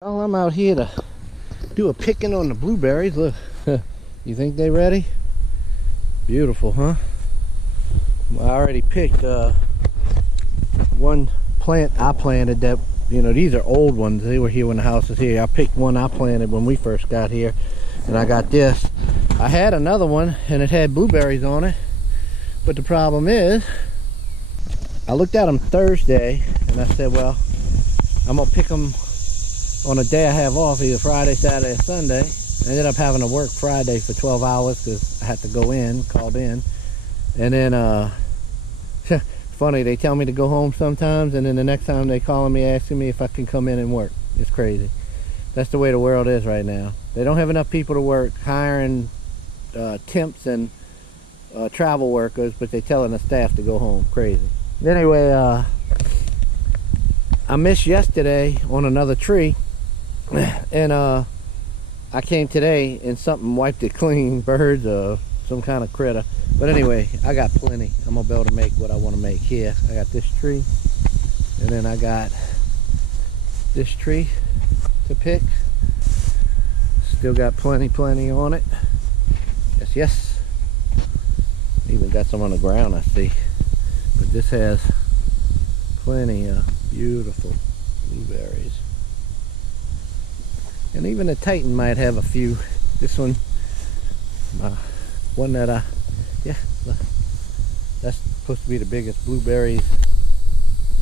Well, I'm out here to do a picking on the blueberries. Look, you think they ready? Beautiful, huh? I already picked one plant I planted that, you know, these are old ones. They were here when the house was here. I picked one I planted when we first got here, and I got this. I had another one, and it had blueberries on it, but the problem is, I looked at them Thursday, and I said, well, I'm gonna pick them on a day I have off, either Friday, Saturday, or Sunday. I ended up having to work Friday for 12 hours because I had to go in, called in. And then, funny, they tell me to go home sometimes, and then the next time they calling me asking me if I can come in and work. It's crazy. That's the way the world is right now. They don't have enough people to work, hiring temps and travel workers, but they're telling the staff to go home. Crazy. Anyway, I missed yesterday on another tree, and I came today and something wiped it clean, birds or some kind of critter. But anyway, I got plenty. I'm gonna be able to make what I want to make here. I got this tree, and then I got this tree to pick. Still got plenty on it. Yes. Even got some on the ground, I see. But this has plenty of beautiful blueberries. And even the Titan might have a few. This one, one that that's supposed to be the biggest blueberries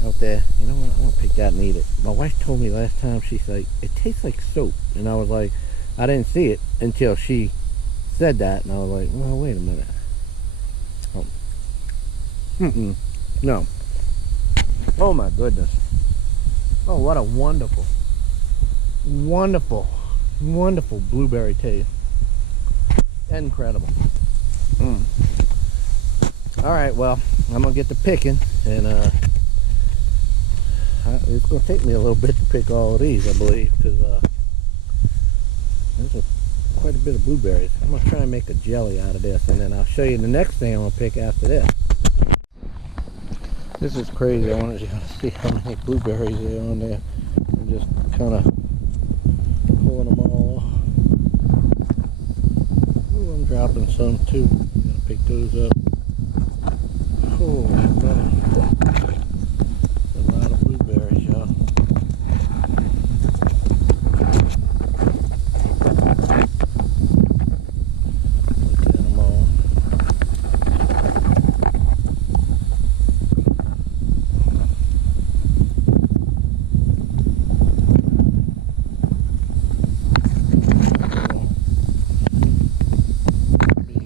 out there. You know what, I don't pick that and eat it. My wife told me last time, she's like, it tastes like soap. And I was like, I didn't see it until she said that, and I was like, well, wait a minute. Oh. No. Oh my goodness. Oh, what a wonderful blueberry taste. Incredible. Alright, well, I'm gonna get to picking, and it's gonna take me a little bit to pick all of these, I believe, because there's quite a bit of blueberries. I'm gonna try and make a jelly out of this, and then I'll show you the next thing I'm gonna pick after this. This is crazy. I wanted you to see how many blueberries there are on there. I'm just kind of pulling them all off. Ooh, I'm dropping some too. I'm gonna pick those up. Oh, a lot of blueberries, y'all. Look at them all.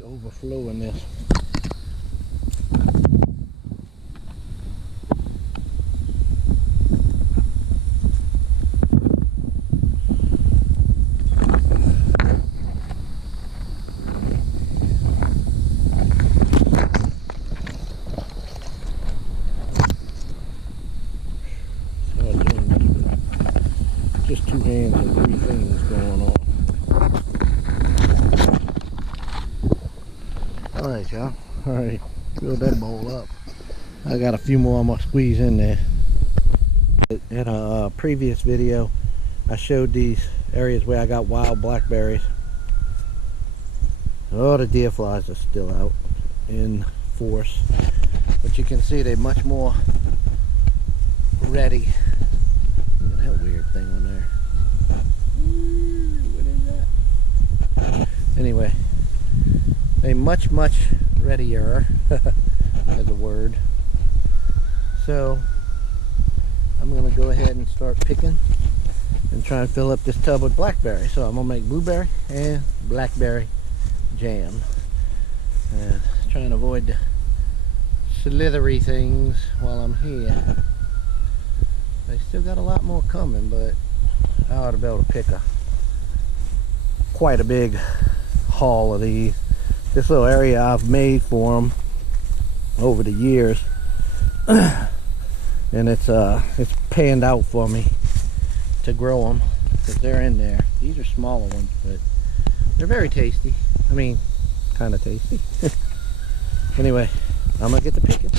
Overflowing this. Just two hands and three things going on. Alright, y'all. Alright, fill that bowl up. I got a few more I'm gonna squeeze in there. In a previous video, I showed these areas where I got wild blackberries. Oh, the deer flies are still out in force. But you can see they're much more ready. Look at that weird thing on there. What is that? Anyway, they much readier as a word. So I'm gonna go ahead and start picking and try and fill up this tub with blackberry. So I'm gonna make blueberry and blackberry jam, and try and avoid the slithery things while I'm here. They still got a lot more coming, but I ought to be able to pick quite a big haul of these. This little area I've made for them over the years, and it's panned out for me to grow them because they're in there. These are smaller ones, but they're very tasty. I mean, kind of tasty. Anyway, I'm gonna get to picking.